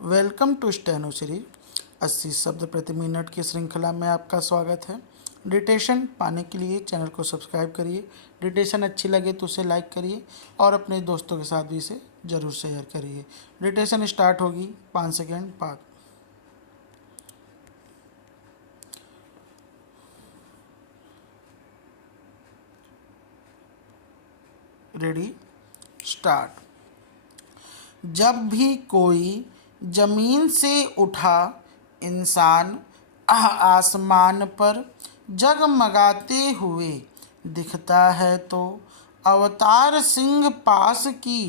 Welcome to steno series 80 शब्द प्रति minute की श्रृंखला में आपका स्वागत है। डिटेशन पाने के लिए चैनल को सब्सक्राइब करिए। डिटेशन अच्छी लगे तो उसे लाइक करिए और अपने दोस्तों के साथ भी इसे ज़रूर शेयर करिए। डिटेशन स्टार्ट होगी 5 सेकेंड बाद। Ready start. जब भी कोई जमीन से उठा इंसान आसमान पर जगमगाते हुए दिखता है तो अवतार सिंह पास की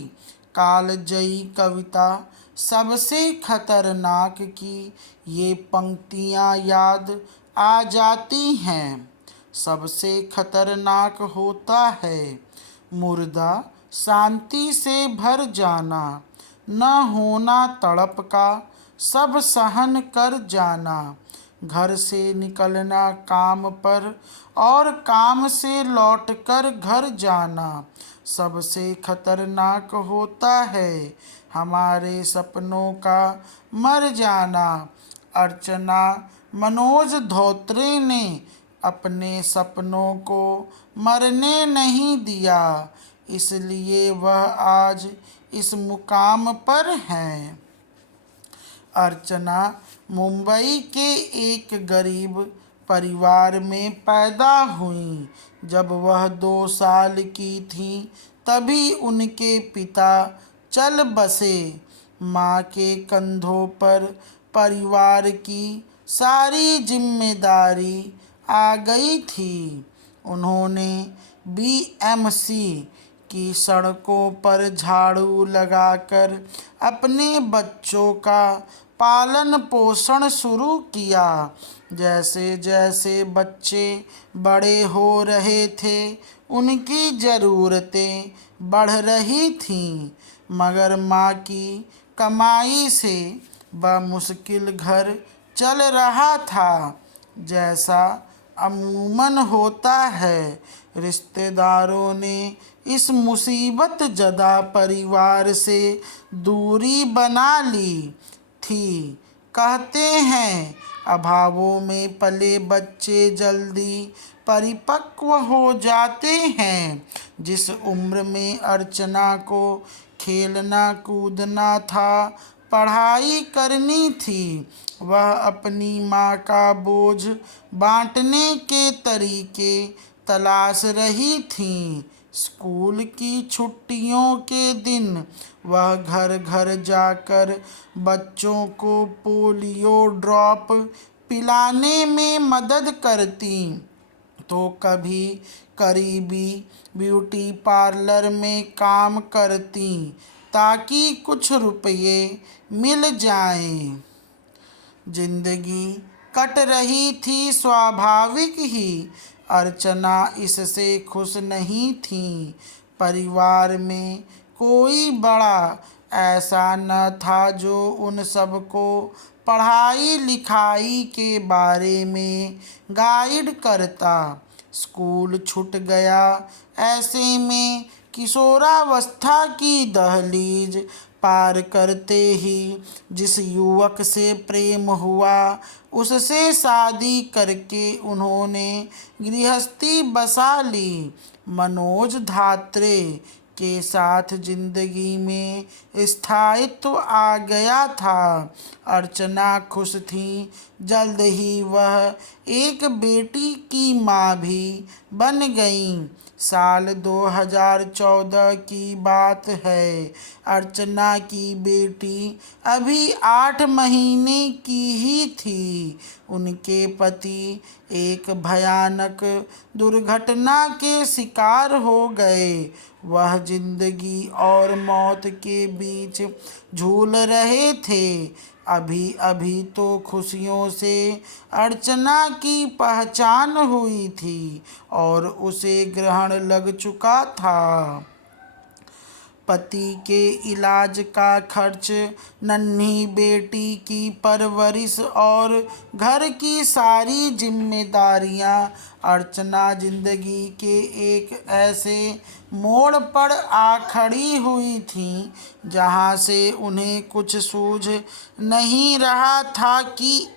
कालजयी कविता सबसे खतरनाक की ये पंक्तियाँ याद आ जाती हैं। सबसे खतरनाक होता है मुर्दा शांति से भर जाना, न होना तड़प का सब सहन कर जाना, घर से निकलना काम पर और काम से लौटकर घर जाना। सबसे खतरनाक होता है हमारे सपनों का मर जाना। अर्चना मनोज धोत्रे ने अपने सपनों को मरने नहीं दिया, इसलिए वह आज इस मुकाम पर हैं। अर्चना मुंबई के एक गरीब परिवार में पैदा हुई। जब वह 2 साल की थी तभी उनके पिता चल बसे। माँ के कंधों पर परिवार की सारी जिम्मेदारी आ गई थी। उन्होंने बीएमसी की सड़कों पर झाड़ू लगाकर अपने बच्चों का पालन पोषण शुरू किया। जैसे जैसे बच्चे बड़े हो रहे थे उनकी ज़रूरतें बढ़ रही थीं, मगर माँ की कमाई से बमुश्किल घर चल रहा था। जैसा अमूमन होता है, रिश्तेदारों ने इस मुसीबत ज़दा परिवार से दूरी बना ली थी। कहते हैं अभावों में पले बच्चे जल्दी परिपक्व हो जाते हैं। जिस उम्र में अर्चना को खेलना कूदना था, पढ़ाई करनी थी, वह अपनी माँ का बोझ बांटने के तरीके तलाश रही थीं। स्कूल की छुट्टियों के दिन वह घर घर जाकर बच्चों को पोलियो ड्रॉप पिलाने में मदद करती तो कभी करीबी ब्यूटी पार्लर में काम करती ताकि कुछ रुपये मिल जाएं। जिंदगी कट रही थी स्वाभाविक ही। अर्चना इससे खुश नहीं थी। परिवार में कोई बड़ा ऐसा न था जो उन सबको पढ़ाई लिखाई के बारे में गाइड करता। स्कूल छूट गया। ऐसे में किशोरावस्था की दहलीज पार करते ही जिस युवक से प्रेम हुआ उससे शादी करके उन्होंने गृहस्थी बसा ली। मनोज धात्रे के साथ जिंदगी में स्थायित्व आ गया था। अर्चना खुश थी। जल्द ही वह एक बेटी की माँ भी बन गईं। साल 2014 की बात है। अर्चना की बेटी अभी 8 महीने की ही थी। उनके पति एक भयानक दुर्घटना के शिकार हो गए। वह जिंदगी और मौत के बीच झूल रहे थे। अभी अभी तो खुशियों से अर्चना की पहचान हुई थी और उसे ग्रहण लग चुका था। पति के इलाज का खर्च, नन्ही बेटी की परवरिश और घर की सारी जिम्मेदारियां। अर्चना जिंदगी के एक ऐसे मोड़ पर आ खड़ी हुई थी जहां से उन्हें कुछ सूझ नहीं रहा था कि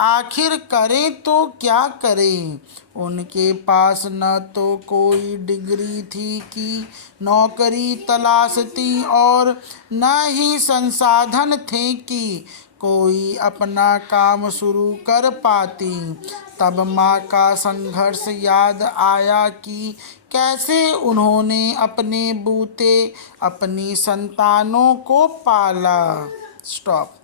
आखिर करें तो क्या करें। उनके पास न तो कोई डिग्री थी कि नौकरी तलाश थी और न ही संसाधन थे कि कोई अपना काम शुरू कर पाती। तब माँ का संघर्ष याद आया कि कैसे उन्होंने अपने बूते अपनी संतानों को पाला। स्टॉप।